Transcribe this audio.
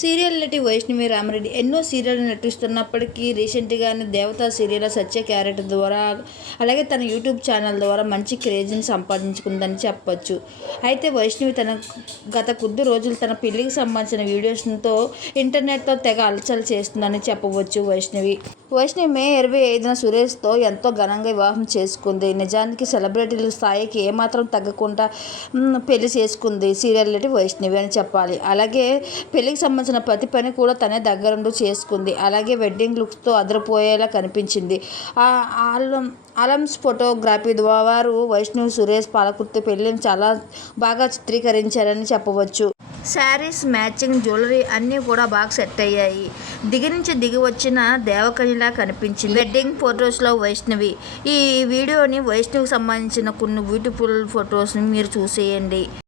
Serial నటి వైష్ణవి రామరెడ్డి ఎన్నో serial నటిస్తున్నప్పటికీ రీసెంట్గానే దేవతా సీరియల్ సత్య క్యారెక్టర్ ద్వారా అలాగే తన యూట్యూబ్ ఛానల్ ద్వారా మంచి క్రేజ్ని సంపాదించుకుందని చెప్పొచ్చు. అయితే వైష్ణవి తన గత కొద్ది రోజులు తన పెళ్ళికి సంబంధించిన వీడియోస్తో ఇంటర్నెట్తో తెగ అలచలు చేస్తుందని చెప్పవచ్చు వైష్ణవి. వైష్ణవి మే ఇరవై ఐదున సురేష్తో ఎంతో ఘనంగా వివాహం చేసుకుంది. నిజానికి సెలబ్రిటీల స్థాయికి ఏమాత్రం తగ్గకుండా పెళ్ళి చేసుకుంది సీరియల్ నటి వైష్ణవి అని చెప్పాలి. అలాగే పెళ్ళికి సంబంధించిన ప్రతి పని కూడా తనే దగ్గరుండి చేసుకుంది. అలాగే వెడ్డింగ్ లుక్స్తో అదరిపోయేలా కనిపించింది. ఆ ఆలం ఆలమ్స్ ఫోటోగ్రఫీ ద్వారా వారు వైష్ణవి సురేష్ పాలకుర్తి పెళ్ళిని చాలా బాగా చిత్రీకరించారని చెప్పవచ్చు. శారీస్ మ్యాచింగ్ జ్యువెలరీ అన్నీ కూడా బాగా సెట్ అయ్యాయి. దిగి నుంచి దిగి వచ్చిన దేవకనిలా కనిపించింది. వెడ్డింగ్ ఫొటోస్లో వైష్ణవి. ఈ వీడియోని వైష్ణవికి సంబంధించిన కొన్ని బ్యూటిఫుల్ ఫొటోస్ని మీరు చూసేయండి.